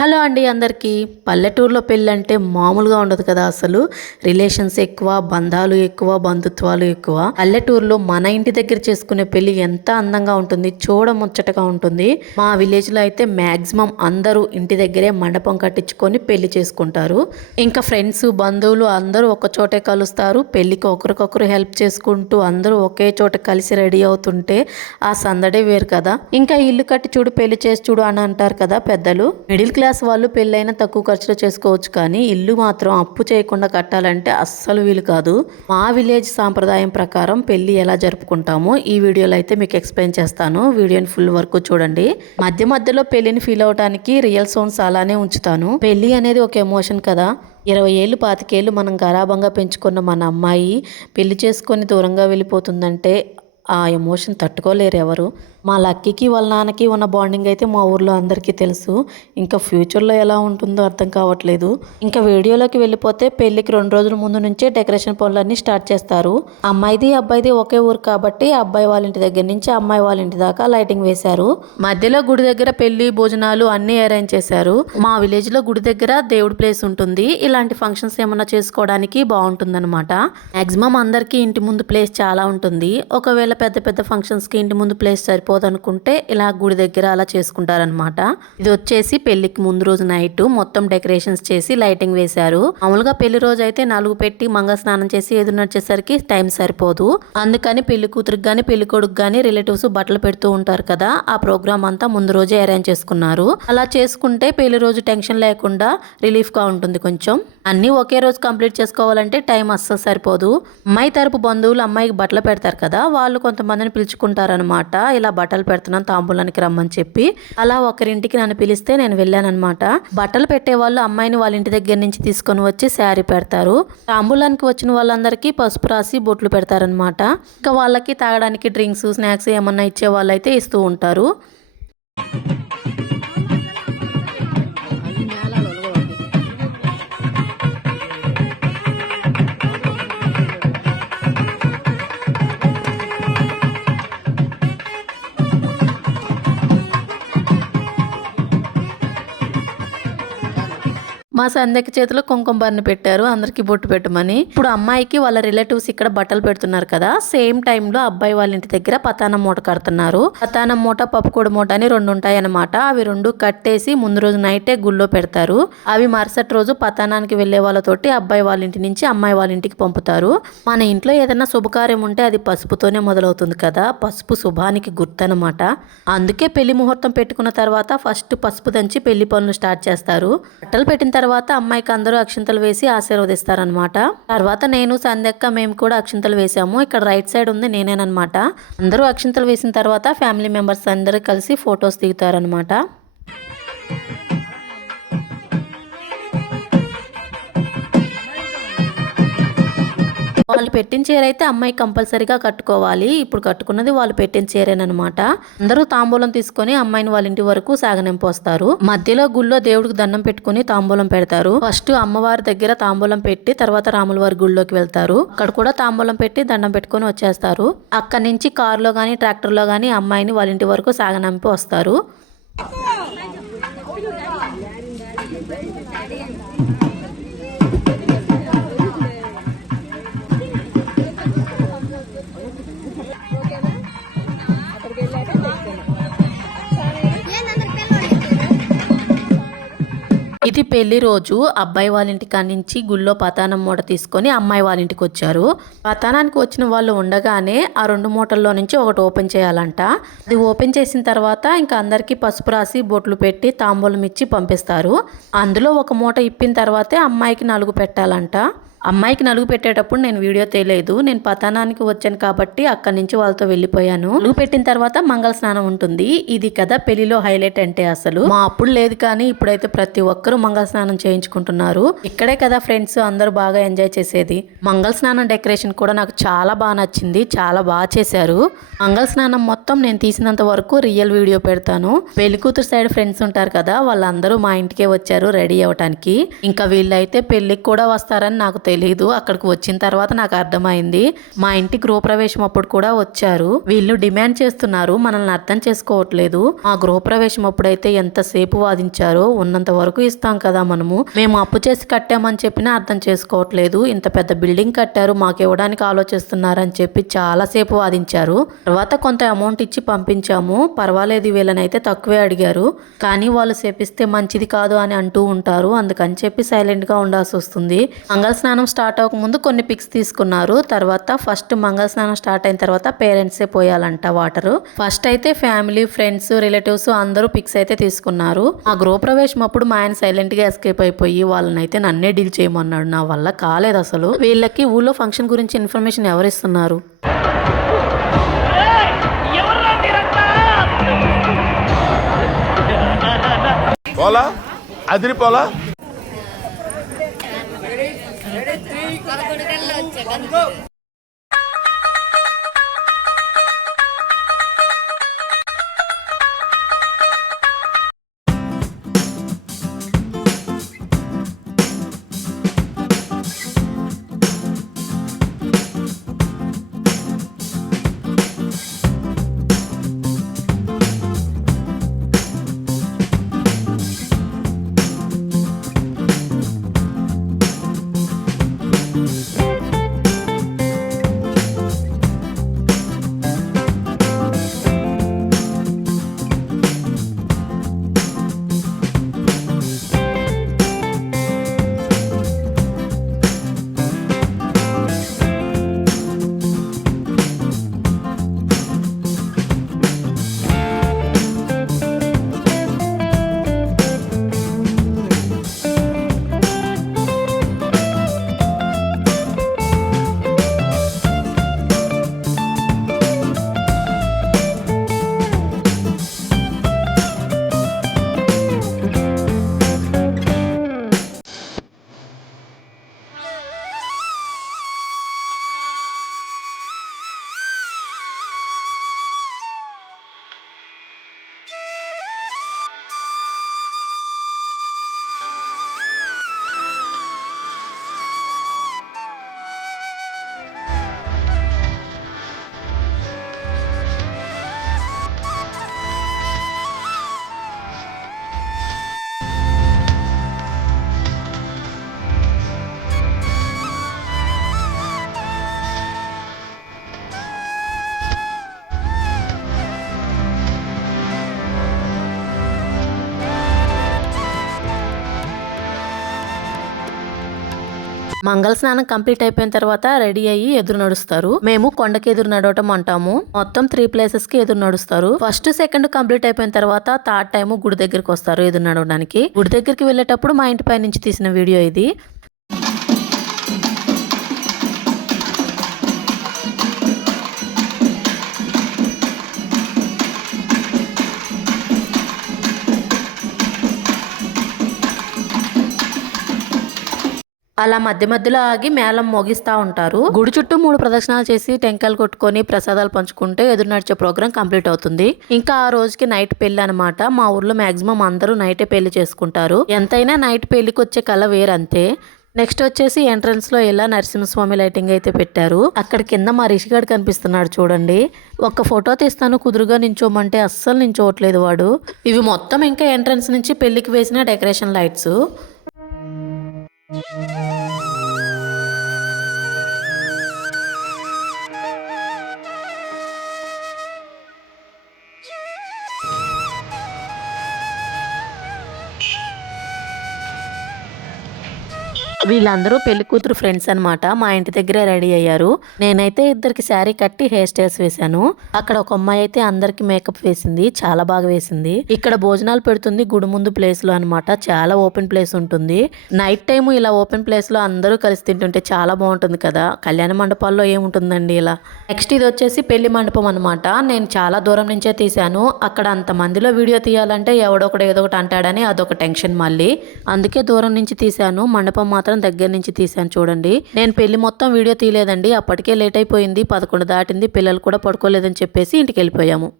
Hello అండి అందరికీ. పల్లెటూరులో పెళ్ళంటే మామూలుగా ఉండదు కదా. అసలు రిలేషన్స్ ఎక్కువ, బంధాలు ఎక్కువ, బంధుత్వాలు ఎక్కువ. పల్లెటూరులో మన ఇంటి దగ్గర చేసుకునే పెళ్ళి ఎంత అందంగా ఉంటుంది, చూడముచ్చటగా ఉంటుంది. మా విలేజ్లో అయితే మ్యాక్సిమం అందరూ ఇంటి దగ్గరే మండపం కట్టించుకొని పెళ్లి చేసుకుంటారు. ఇంకా ఫ్రెండ్స్, బంధువులు అందరూ ఒక చోటే కలుస్తారు. పెళ్ళికి ఒకరికొకరు హెల్ప్ చేసుకుంటూ అందరూ ఒకే చోట కలిసి రెడీ అవుతుంటే ఆ సందడే వేరు కదా. ఇంకా ఇల్లు కట్టి చూడు, పెళ్లి చేసి చూడు అని అంటారు కదా పెద్దలు. మిడిల్ క్లాస్ వాళ్ళు పెళ్ళైనా తక్కువ ఖర్చులో చేసుకోవచ్చు, కానీ ఇల్లు మాత్రం అప్పు చేయకుండా కట్టాలంటే అస్సలు వీలు కాదు. మా విలేజ్ సాంప్రదాయం ప్రకారం పెళ్లి ఎలా జరుపుకుంటామో ఈ వీడియోలో అయితే మీకు ఎక్స్ప్లెయిన్ చేస్తాను. వీడియోని ఫుల్ వరకు చూడండి. మధ్య మధ్యలో పెళ్లిని ఫీల్ అవడానికి రియల్ సౌండ్స్ అలానే ఉంచుతాను. పెళ్లి అనేది ఒక ఎమోషన్ కదా. 20 ఏళ్ళు 25 ఏళ్ళు మనం గారాబంగా పెంచుకున్న మన అమ్మాయి పెళ్లి చేసుకొని దూరంగా వెళ్ళిపోతుందంటే ఆ ఎమోషన్ తట్టుకోలేరు ఎవరు. మా లక్కీకి వాళ్ళ నాన్నకి ఉన్న బాండింగ్ అయితే మా ఊర్లో అందరికీ తెలుసు. ఇంకా ఫ్యూచర్లో ఎలా ఉంటుందో అర్థం కావట్లేదు. ఇంకా వీడియోలోకి వెళ్ళిపోతే పెళ్లికి 2 రోజుల ముందు నుంచే డెకరేషన్ పనులన్నీ స్టార్ట్ చేస్తారు. అమ్మాయిది అబ్బాయిది ఒకే ఊరు కాబట్టి అబ్బాయి వాళ్ళ ఇంటి దగ్గర నుంచి అమ్మాయి వాళ్ళ ఇంటి దాకా లైటింగ్ వేశారు. మధ్యలో గుడి దగ్గర పెళ్లి భోజనాలు అన్నీ అరేంజ్ చేశారు. మా విలేజ్ లో గుడి దగ్గర దేవుడి ప్లేస్ ఉంటుంది. ఇలాంటి ఫంక్షన్స్ ఏమన్నా చేసుకోవడానికి బాగుంటుందన్నమాట. మాక్సిమం అందరికీ ఇంటి ముందు ప్లేస్ చాలా ఉంటుంది. ఒకవేళ పెద్ద పెద్ద ఫంక్షన్స్ కి ఇంటి ముందు ప్లేస్ సరిపోదనుకుంటే ఇలా గుడి దగ్గర అలా చేసుకుంటారనమాట. ఇది వచ్చేసి పెళ్లికి ముందు రోజు నైట్ మొత్తం డెకరేషన్స్ చేసి లైటింగ్ వేశారు. మామూలుగా పెళ్లి రోజు అయితే 4 పెట్టి మంగళ స్నానం చేసి ఎదురునొచ్చేసరికి టైం సరిపోదు. అందుకని పెళ్లి కూతురికి గానీ పెళ్లి కొడుకు గానీ రిలేటివ్స్ బట్టలు పెడుతూ ఉంటారు కదా, ఆ ప్రోగ్రామ్ అంతా ముందు రోజే అరేంజ్ చేసుకున్నారు. అలా చేసుకుంటే పెళ్లి రోజు టెన్షన్ లేకుండా రిలీఫ్ గా ఉంటుంది. కొంచెం అన్ని ఒకే రోజు కంప్లీట్ చేసుకోవాలంటే టైం అస్సలు సరిపోదు. అమ్మాయి తరపు బంధువులు అమ్మాయికి బట్టలు పెడతారు కదా, వాళ్ళు కొంతమందిని పిలుచుకుంటారనమాట. ఇలా బట్టలు పెడుతున్నాను తాంబూలానికి రమ్మని చెప్పి. అలా ఒకరింటికి నన్ను పిలిస్తే నేను వెళ్ళానమాట. బట్టలు పెట్టే వాళ్ళు అమ్మాయిని వాళ్ళ ఇంటి దగ్గర నుంచి తీసుకొని వచ్చి శారీ పెడతారు. తాంబూలానికి వచ్చిన వాళ్ళందరికీ పసుపు రాసి బొట్లు పెడతారనమాట. ఇంకా వాళ్ళకి తాగడానికి డ్రింక్స్, స్నాక్స్ ఏమన్నా ఇచ్చే వాళ్ళైతే ఇస్తూ ఉంటారు. మా సంధ్యకి చేతిలో కుంకుమ బరిని పెట్టారు అందరికి బొట్టు పెట్టమని. ఇప్పుడు అమ్మాయికి వాళ్ళ రిలేటివ్స్ ఇక్కడ బట్టలు పెడుతున్నారు కదా, సేమ్ టైంలో అబ్బాయి వాళ్ళ ఇంటి దగ్గర పతానం మూట కడుతున్నారు. పతానం మూట, పప్పుకోడి మూట అని 2 ఉంటాయి అనమాట. అవి 2 కట్టేసి ముందు రోజు నైటే గుళ్ళో పెడతారు. అవి మరుసటి రోజు పతానానికి వెళ్లే వాళ్ళతోటి అబ్బాయి వాళ్ళ ఇంటి నుంచి అమ్మాయి వాళ్ళ ఇంటికి పంపుతారు. మన ఇంట్లో ఏదైనా శుభకార్యం ఉంటే అది పసుపుతోనే మొదలవుతుంది కదా. పసుపు శుభానికి గుర్తు అనమాట. అందుకే పెళ్లి ముహూర్తం పెట్టుకున్న తర్వాత ఫస్ట్ పసుపు దంచి పెళ్లి పనులు స్టార్ట్ చేస్తారు. బట్టలు పెట్టిన తర్వాత అమ్మాయికి అందరూ అక్షింతలు వేసి ఆశీర్వదిస్తారనమాట. తర్వాత నేను సంధ్యక్క మేము కూడా అక్షింతలు వేసాము. ఇక్కడ రైట్ సైడ్ ఉంది నేనేనమాట. అందరూ అక్షింతలు వేసిన తర్వాత ఫ్యామిలీ మెంబర్స్ అందరూ కలిసి ఫొటోస్ దిగుతారనమాట. వాళ్ళు పెట్టిన చీర అయితే అమ్మాయి కంపల్సరీగా కట్టుకోవాలి. ఇప్పుడు కట్టుకున్నది వాళ్ళు పెట్టిన చీరేనమాట. అందరూ తాంబూలం తీసుకొని అమ్మాయిని వాళ్ళ ఇంటి వరకు సాగనింపొస్తారు. మధ్యలో గుళ్ళో దేవుడికి దండం పెట్టుకుని తాంబూలం పెడతారు. ఫస్ట్ అమ్మవారి దగ్గర తాంబూలం పెట్టి తర్వాత రాముల వారి గుళ్ళోకి వెళ్తారు. అక్కడ కూడా తాంబూలం పెట్టి దండం పెట్టుకుని వచ్చేస్తారు. అక్కడి నుంచి కారులో గానీ ట్రాక్టర్లో గానీ అమ్మాయిని వాళ్ళ ఇంటి వరకు సాగనంపి వస్తారు. ఇది పెళ్లి రోజు అబ్బాయి వాళ్ళ ఇంటి కాడి నుంచి గుళ్ళో పతానం మూట తీసుకొని అమ్మాయి వాళ్ళ ఇంటికి వచ్చారు. పతానానికి వచ్చిన వాళ్ళు ఉండగానే ఆ 2 మూటల్లో నుంచి ఒకటి ఓపెన్ చేయాలంట. అది ఓపెన్ చేసిన తర్వాత ఇంకా అందరికీ పసుపు రాసి బొట్లు పెట్టి తాంబూలం ఇచ్చి పంపిస్తారు. అందులో ఒక మూట ఇప్పిన తర్వాతే అమ్మాయికి నలుగు పెట్టాలంట. అమ్మాయికి నలుగు పెట్టేటప్పుడు నేను వీడియో తెలియదు. నేను పతానానికి వచ్చాను కాబట్టి అక్కడి నుంచి వాళ్ళతో వెళ్ళిపోయాను. నలుగు పెట్టిన తర్వాత మంగళ స్నానం ఉంటుంది. ఇది కదా పెళ్లిలో హైలైట్ అంటే. అసలు మా అప్పుడు లేదు కానీ ఇప్పుడైతే ప్రతి ఒక్కరూ మంగళ స్నానం చేయించుకుంటున్నారు. ఇక్కడే కదా ఫ్రెండ్స్ అందరూ బాగా ఎంజాయ్ చేసేది. మంగళ స్నానం డెకరేషన్ కూడా నాకు చాలా బాగా నచ్చింది. చాలా బాగా చేశారు. మంగళ స్నానం మొత్తం నేను తీసినంత వరకు రియల్ వీడియో పెడతాను. పెళ్లి కూతురు సైడ్ ఫ్రెండ్స్ ఉంటారు కదా, వాళ్ళందరూ మా ఇంటికే వచ్చారు రెడీ అవ్వటానికి. ఇంకా వీళ్ళైతే పెళ్లికి కూడా వస్తారని నాకు తెలీదు, అక్కడికి వచ్చిన తర్వాత నాకు అర్థమైంది. మా ఇంటి గృహప్రవేశం అప్పుడు కూడా వచ్చారు. వీళ్ళు డిమాండ్ చేస్తున్నారు, మనల్ని అర్థం చేసుకోవట్లేదు. మా గృహప్రవేశం అప్పుడైతే ఎంతసేపు వాదించారో. ఉన్నంత వరకు ఇస్తాం కదా మనము, మేము అప్పు చేసి కట్టామని చెప్పినా అర్థం చేసుకోవట్లేదు. ఇంత పెద్ద బిల్డింగ్ కట్టారు, మాకు ఇవ్వడానికి ఆలోచిస్తున్నారని చెప్పి చాలాసేపు వాదించారు. తర్వాత కొంత అమౌంట్ ఇచ్చి పంపించాము. పర్వాలేదు, వీళ్ళనైతే తక్కువే అడిగారు, కానీ వాళ్ళు చేపిస్తే మంచిది కాదు అని అంటూ ఉంటారు. అందుకని చెప్పి సైలెంట్ గా ఉండాల్సి వస్తుంది. మంగళ స్నానం స్టార్ట్ అవ్వకముందు కొన్ని పిక్స్ తీసుకున్నారు. తర్వాత ఫస్ట్ మంగళ స్నానం స్టార్ట్ అయిన తర్వాత పేరెంట్సే పోయాలంట వాటర్. ఫస్ట్ అయితే ఫ్యామిలీ, ఫ్రెండ్స్, రిలేటివ్స్ అందరూ పిక్స్ అయితే తీసుకున్నారు. ఆ గృహప్రవేశం అప్పుడు మా ఆయన సైలెంట్ గా ఎస్కేప్ అయిపోయి వాళ్ళనైతే నన్నే డీల్ చేయమన్నాడు. నా వల్ల కాలేదు అసలు. వీళ్ళకి ఊళ్ళో ఫంక్షన్ గురించి ఇన్ఫర్మేషన్ ఎవరిస్తున్నారు? పోలా అదిరిపోలా. మంగళ స్నానం కంప్లీట్ అయిపోయిన తర్వాత రెడీ అయ్యి ఎదురు నడుస్తారు. మేము కొండకి ఎదురు నడవటం అంటాము. మొత్తం 3 ప్లేసెస్ కి ఎదురు నడుస్తారు. ఫస్ట్ సెకండ్ కంప్లీట్ అయిపోయిన తర్వాత థర్డ్ టైం గుడి దగ్గరికి వస్తారు ఎదురు నడవడానికి. గుడి దగ్గరికి వెళ్ళేటప్పుడు మా ఇంటి పై నుంచి తీసిన వీడియో ఇది. అలా మధ్య మధ్యలో ఆగి మేళం మోగిస్తా ఉంటారు. గుడి చుట్టూ 3 ప్రదక్షిణాలు చేసి టెంకాయలు కొట్టుకొని ప్రసాదాలు పంచుకుంటే ఎదురు నడిచే ప్రోగ్రామ్ కంప్లీట్ అవుతుంది. ఇంకా ఆ రోజుకి నైట్ పెళ్లి అనమాట. మా ఊర్లో మాక్సిమం అందరూ నైటే పెళ్లి చేసుకుంటారు. ఎంతైనా నైట్ పెళ్లికి వచ్చే కళ వేరంతే. నెక్స్ట్ వచ్చేసి ఎంట్రన్స్ లో ఇలా నరసింహస్వామి లైటింగ్ అయితే పెట్టారు. అక్కడ కింద మా రిషిగాడు కనిపిస్తున్నాడు చూడండి. ఒక్క ఫోటో తీస్తాను కుదురుగా నించోమంటే అస్సలు నించోవట్లేదు వాడు. ఇవి మొత్తం ఇంకా ఎంట్రన్స్ నుంచి పెళ్లికి వేసిన డెకరేషన్ లైట్స్. వీళ్ళందరూ పెళ్లి కూతురు ఫ్రెండ్స్ అనమాట. మా ఇంటి దగ్గరే రెడీ అయ్యారు. నేనైతే ఇద్దరికి శారీ కట్టి హెయిర్ స్టైల్స్ వేశాను. అక్కడ ఒక అమ్మాయి అయితే అందరికి మేకప్ వేసింది, చాలా బాగా వేసింది. ఇక్కడ భోజనాలు పెడుతుంది గుడి ముందు ప్లేస్ లో అనమాట. చాలా ఓపెన్ ప్లేస్ ఉంటుంది. నైట్ టైం ఇలా ఓపెన్ ప్లేస్ లో అందరూ కలిసి తింటుంటే చాలా బాగుంటుంది కదా. కళ్యాణ మండపాల్లో ఏముంటుందండి ఇలా. నెక్స్ట్ ఇది వచ్చేసి పెళ్లి మండపం అనమాట. నేను చాలా దూరం నుంచే తీశాను. అక్కడ అంత మందిలో వీడియో తీయాలంటే ఎవడొకడు ఏదో ఒకటి అంటాడని అదొక టెన్షన్ మళ్ళీ. అందుకే దూరం నుంచి తీశాను. మండపం మాత్రం దగ్గర నుంచి తీశాను చూడండి. నేను పెళ్లి మొత్తం వీడియో తీయలేదండి, అప్పటికే లేట్ అయిపోయింది. 11 దాటింది. పిల్లలు కూడా పడుకోలేదని చెప్పేసి ఇంటికి వెళ్ళిపోయాము.